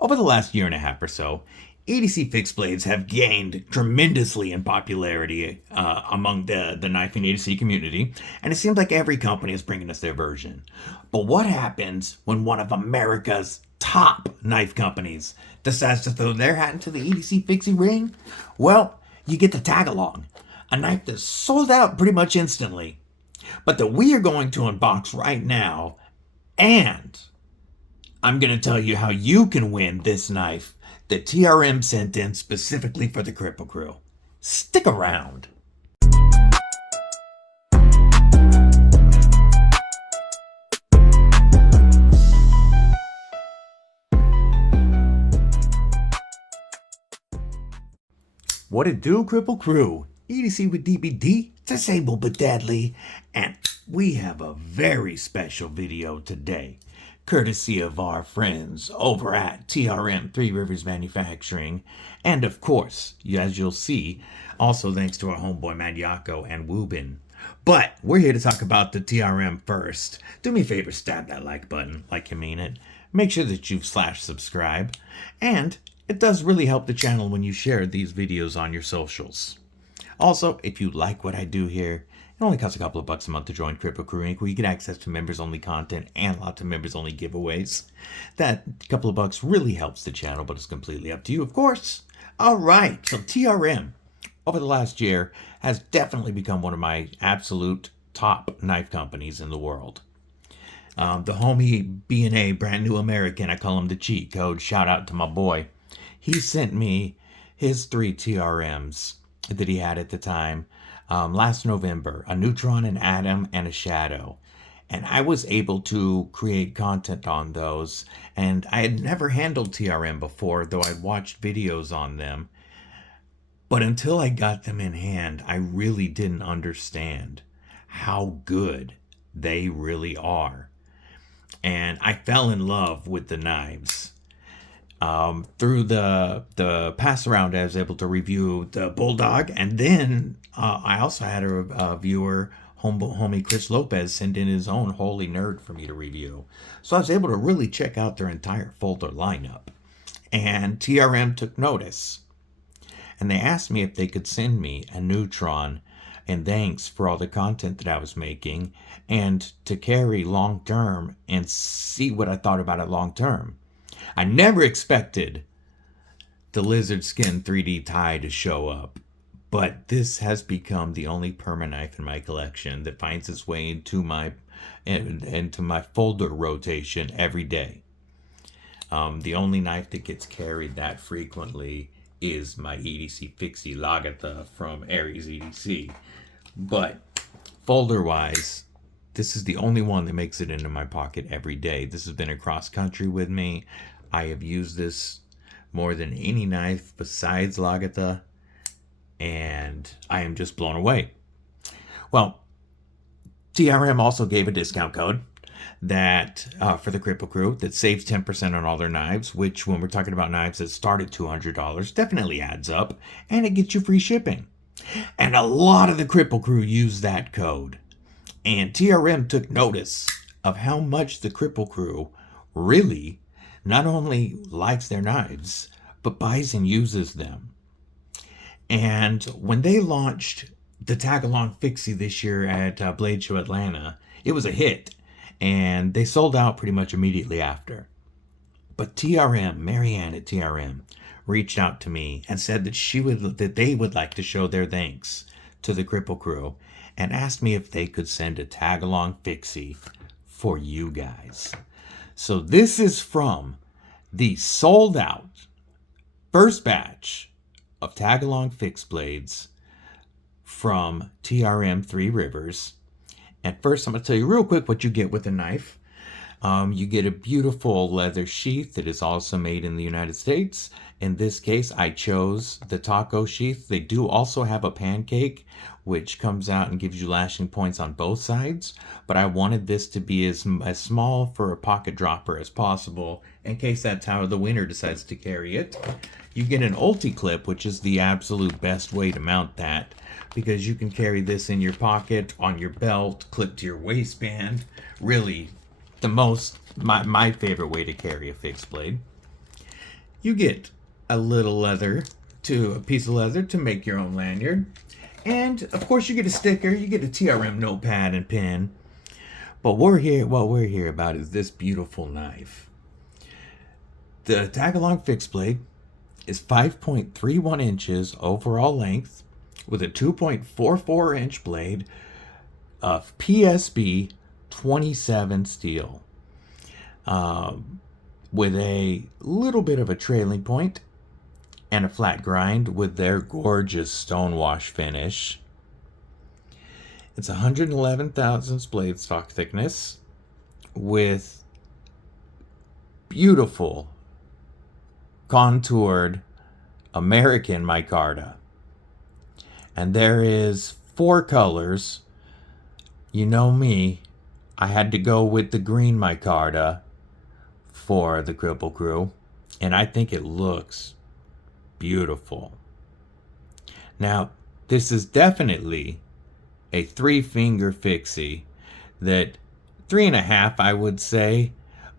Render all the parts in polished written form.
Over the last year and a half or so, EDC Fixed Blades have gained tremendously in popularity among the knifing EDC community, and it seems like every company is bringing us their version. But what happens when one of America's top knife companies decides to throw their hat into the EDC Fixie ring? Well, you get the Tagalong, a knife that's sold out pretty much instantly, but that we are going to unbox right now, and I'm going to tell you how you can win this knife that TRM sent in specifically for the Kripple Krew. Stick around. What it do, Kripple Krew? EDC with DBD, disabled but deadly, and we have a very special video today, courtesy of our friends over at TRM Three Rivers Manufacturing, and of course, as you'll see, also thanks to our homeboy Maniaco and Woobin. But we're here to talk about the TRM first. Do me a favor, stab that like button like you mean it. Make sure that you've /subscribe, and it does really help the channel when you share these videos on your socials. Also, if you like what I do here, it only costs a couple of bucks a month to join Kripple Krew Inc., where you get access to members-only content and lots of members-only giveaways. That couple of bucks really helps the channel, but it's completely up to you, of course. All right, so TRM, over the last year, has definitely become one of my absolute top knife companies in the world. The homie B&A, Brand New American, I call him the cheat code. Shout out to my boy. He sent me his 3 TRMs that he had at the time last November, a Neutron, an Atom, and a Shadow. And I was able to create content on those, and I had never handled TRM before, though I'd watched videos on them. But until I got them in hand, I really didn't understand how good they really are. And I fell in love with the knives. Through the pass around, I was able to review the Bulldog, and then I also had a viewer, homie Chris Lopez, send in his own Holy Nerd for me to review. So I was able to really check out their entire folder lineup. And TRM took notice, and they asked me if they could send me a Neutron and thanks for all the content that I was making, and to carry long term and see what I thought about it long term. I never expected the lizard skin 3D tie to show up, but this has become the only perma knife in my collection that finds its way into my folder rotation every day. The only knife that gets carried that frequently is my EDC Fixie Lagatha from Aries EDC, but folder wise, this is the only one that makes it into my pocket every day. This has been across country with me. I have used this more than any knife besides Lagatha, and I am just blown away. Well, TRM also gave a discount code that for the Kripple Krew that saves 10% on all their knives, which when we're talking about knives that start at $200 definitely adds up, and it gets you free shipping. And a lot of the Kripple Krew use that code. And TRM took notice of how much the Kripple Krew really not only likes their knives, but buys and uses them. And when they launched the Tagalong Fixie this year at Blade Show Atlanta, it was a hit, and they sold out pretty much immediately after. But TRM, Marianne at TRM, reached out to me and said that they would like to show their thanks to the Kripple Krew, and asked me if they could send a Tagalong Fixie for you guys. So this is from the sold out first batch of Tagalong Fixed Blades from TRM Three Rivers. And first, I'm going to tell you real quick what you get with the knife. You get a beautiful leather sheath that is also made in the United States. In this case, I chose the taco sheath. They do also have a pancake, which comes out and gives you lashing points on both sides. But I wanted this to be as small for a pocket dropper as possible, in case that's how the winner decides to carry it. You get an ulti clip, which is the absolute best way to mount that, because you can carry this in your pocket, on your belt, clipped to your waistband. Really, my favorite way to carry a fixed blade. You get a piece of leather to make your own lanyard. And of course you get a sticker, you get a TRM notepad and pen. But what we're here about is this beautiful knife. The Tagalong Fixed Blade is 5.31 inches overall length with a 2.44 inch blade of PSB 27 steel. With a little bit of a trailing point and a flat grind with their gorgeous stonewash finish. It's 111 thousandths blade stock thickness with beautiful contoured American micarta. And there is 4 colors. You know me, I had to go with the green micarta for the Kripple Krew, and I think it looks beautiful. Now, this is definitely a 3-finger fixie, that 3.5 I would say,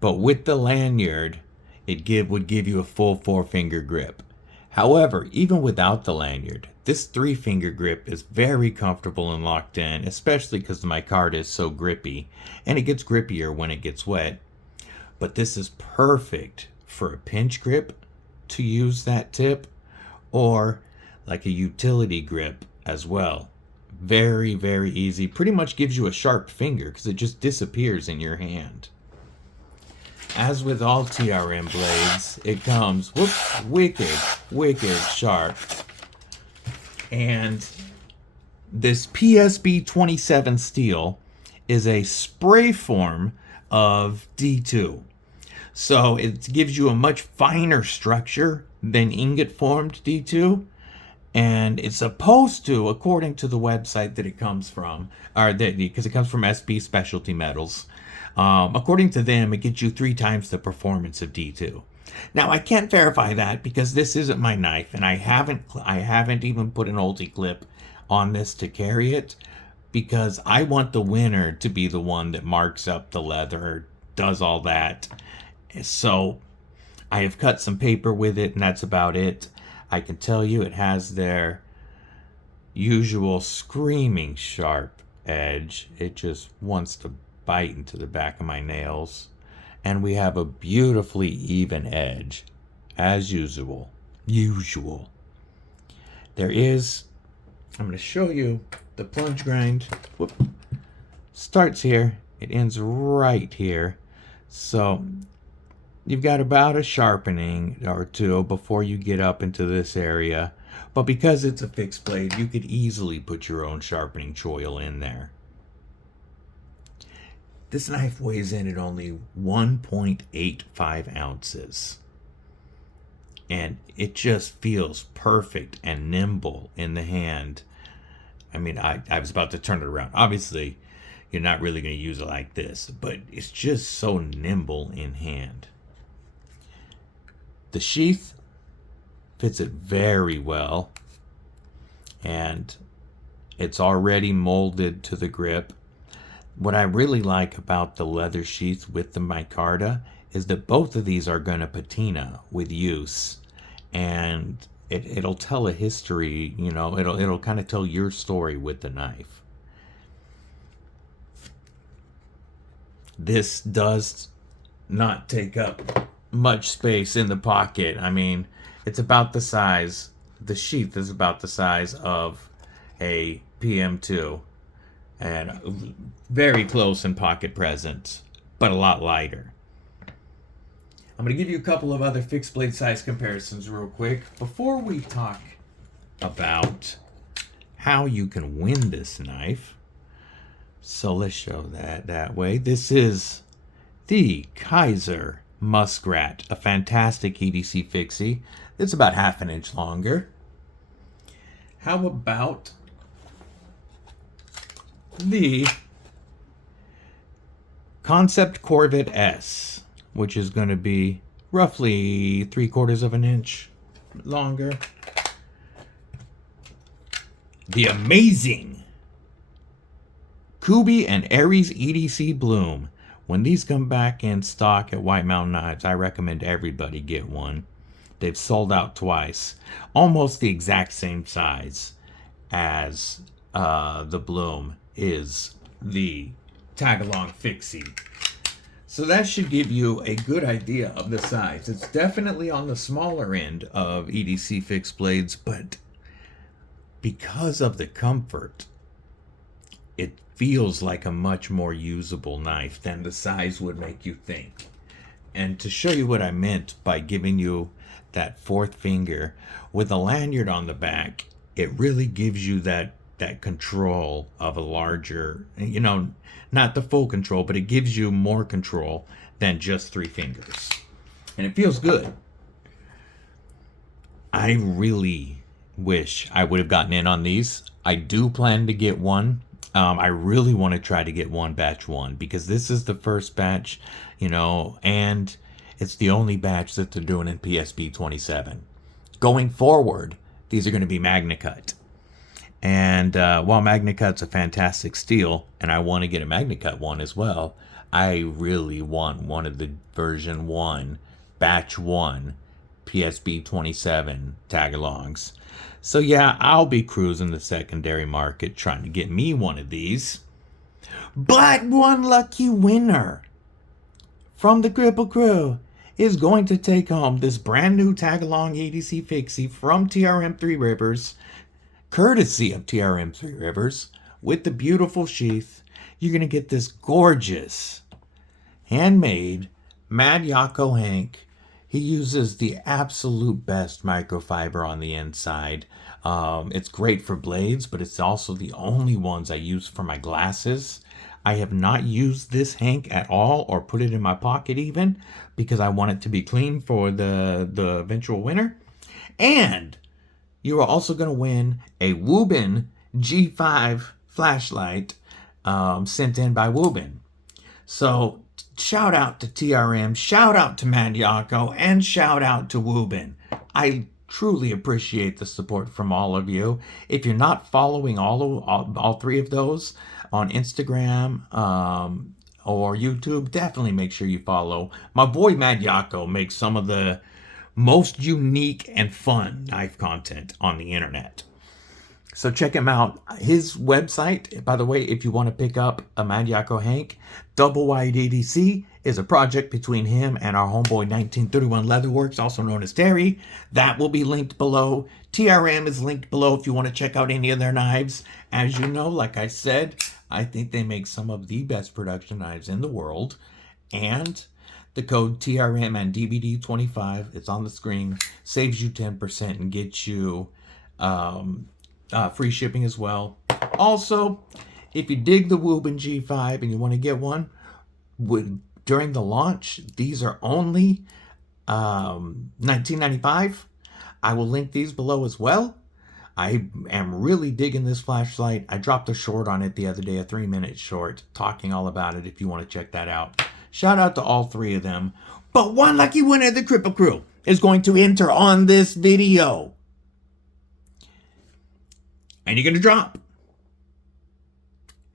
but with the lanyard it would give you a full 4-finger grip. However, even without the lanyard, this 3-finger grip is very comfortable and locked in, especially because the micarta is so grippy, and it gets grippier when it gets wet. But this is perfect for a pinch grip to use that tip, or like a utility grip as well. Very, very easy. Pretty much gives you a sharp finger because it just disappears in your hand. As with all TRM blades, it comes wicked sharp. And this PSB 27 steel is a spray form of D2. So it gives you a much finer structure than ingot formed D2. And it's supposed to, according to the website that it comes from, because it comes from SP Specialty Metals, according to them, it gets you 3 times the performance of D2. Now, I can't verify that because this isn't my knife, and I haven't even put an ulti clip on this to carry it, because I want the winner to be the one that marks up the leather, does all that. So I have cut some paper with it, and that's about it. I can tell you it has their usual screaming sharp edge. It just wants to bite into the back of my nails. And we have a beautifully even edge, as usual. There is, I'm going to show you the plunge grind. Whoop. Starts here, it ends right here. So you've got about a sharpening or 2 before you get up into this area. But because it's a fixed blade, you could easily put your own sharpening choil in there. This knife weighs in at only 1.85 ounces. And it just feels perfect and nimble in the hand. I mean, I was about to turn it around. Obviously, you're not really going to use it like this, but it's just so nimble in hand. The sheath fits it very well, and it's already molded to the grip. What I really like about the leather sheath with the micarta is that both of these are going to patina with use, and it'll tell a history, you know, it'll kind of tell your story with the knife. This does not take up much space in the pocket. I mean, it's about the size, the sheath is about the size of a PM2, and very close in pocket presence, but a lot lighter. I'm going to give you a couple of other fixed blade size comparisons real quick before we talk about how you can win this knife. So let's show that way. This is the Kaiser Muskrat, a fantastic EDC fixie. It's about 1/2 inch longer. How about the Concept Corvette S, which is going to be roughly 3/4 inch longer. The amazing Kubi and Aries EDC Bloom. When these come back in stock at White Mountain Knives, I recommend everybody get one. They've sold out twice. Almost the exact same size as the Bloom is the Tagalong Fixie. So that should give you a good idea of the size. It's definitely on the smaller end of EDC Fixed Blades, but because of the comfort, it feels like a much more usable knife than the size would make you think. And to show you what I meant by giving you that fourth finger with a lanyard on the back, it really gives you that control of a larger, not the full control, but it gives you more control than just 3 fingers. And it feels good. I really wish I would have gotten in on these. I do plan to get one. I really want to try to get one batch 1 because this is the first batch, and it's the only batch that they're doing in PSP 27. Going forward, these are going to be Magna Cut. And while Magna Cut's a fantastic steel, and I want to get a Magna Cut one as well, I really want one of the version 1, batch 1, PSP 27 Tagalongs. So yeah, I'll be cruising the secondary market trying to get me one of these. But one lucky winner from the Kripple Krew is going to take home this brand new Tagalong EDC Fixie from TRM Three Rivers, courtesy of TRM Three Rivers, with the beautiful sheath. You're going to get this gorgeous, handmade Mad Yako Hank. He uses the absolute best microfiber on the inside. It's great for blades, but it's also the only ones I use for my glasses. I have not used this hank at all or put it in my pocket even because I want it to be clean for the eventual winner. And you are also going to win a Woobin G5 flashlight sent in by Woobin. So shout out to TRM, shout out to Mad Yako, and shout out to Woobin. I truly appreciate the support from all of you. If you're not following all 3 of those on Instagram or YouTube, definitely make sure you follow. My boy Mad Yako makes some of the most unique and fun knife content on the internet. So check him out. His website, by the way, if you want to pick up a Mad Yako Hank, Double Wide EDC is a project between him and our homeboy 1931 Leatherworks, also known as Terry. That will be linked below. TRM is linked below if you want to check out any of their knives. As you know, like I said, I think they make some of the best production knives in the world. And the code TRM and DVD25, it's on the screen, saves you 10% and gets you free shipping as well. Also, if you dig the Woobin G5 and you want to get one, during the launch, these are only $19.95. I will link these below as well. I am really digging this flashlight. I dropped a short on it the other day, a 3-minute short, talking all about it if you want to check that out. Shout out to all 3 of them. But one lucky winner of the Kripple Krew is going to enter on this video. And you're going to drop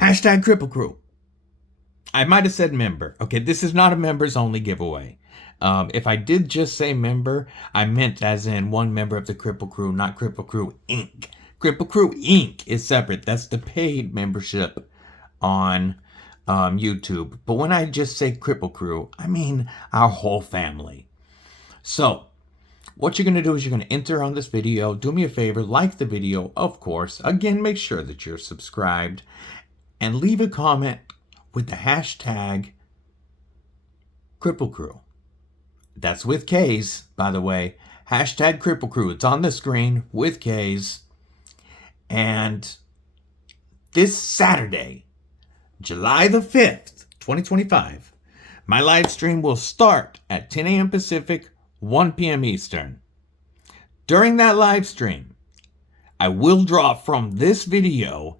hashtag Kripple Krew. I might have said member. Okay, this is not a members only giveaway. If I did just say member, I meant as in one member of the Kripple Krew, not Kripple Krew Inc. Kripple Krew Inc. is separate. That's the paid membership on YouTube. But when I just say Kripple Krew, I mean our whole family. So what you're going to do is you're going to enter on this video. Do me a favor, like the video, of course. Again, make sure that you're subscribed. And leave a comment with the hashtag Kripple Krew. That's with K's, by the way. Hashtag Kripple Krew. It's on the screen with K's. And this Saturday, July the 5th, 2025, my live stream will start at 10 a.m. Pacific, 1 p.m. Eastern. During that live stream, I will draw from this video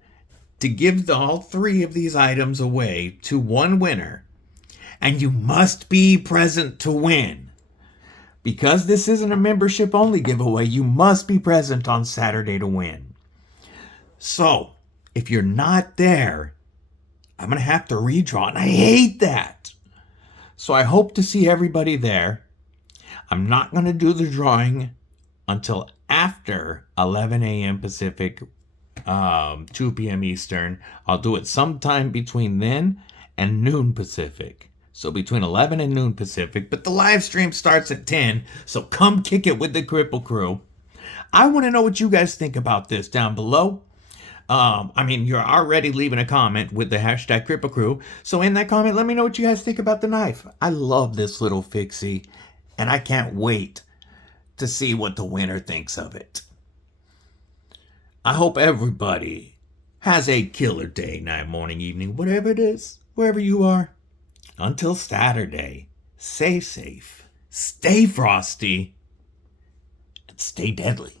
to give all 3 of these items away to one winner. And you must be present to win. Because this isn't a membership only giveaway, you must be present on Saturday to win. So, if you're not there, I'm going to have to redraw, and I hate that. So I hope to see everybody there. I'm not going to do the drawing until after 11 a.m. Pacific, 2 p.m. Eastern. I'll do it sometime between then and noon Pacific. So between 11 and noon Pacific. But the live stream starts at 10. So come kick it with the Kripple Krew. I want to know what you guys think about this down below. You're already leaving a comment with the hashtag Kripple Krew. So in that comment, let me know what you guys think about the knife. I love this little fixie, and I can't wait to see what the winner thinks of it. I hope everybody has a killer day, night, morning, evening, whatever it is, wherever you are. Until Saturday, stay safe, stay frosty, and stay deadly.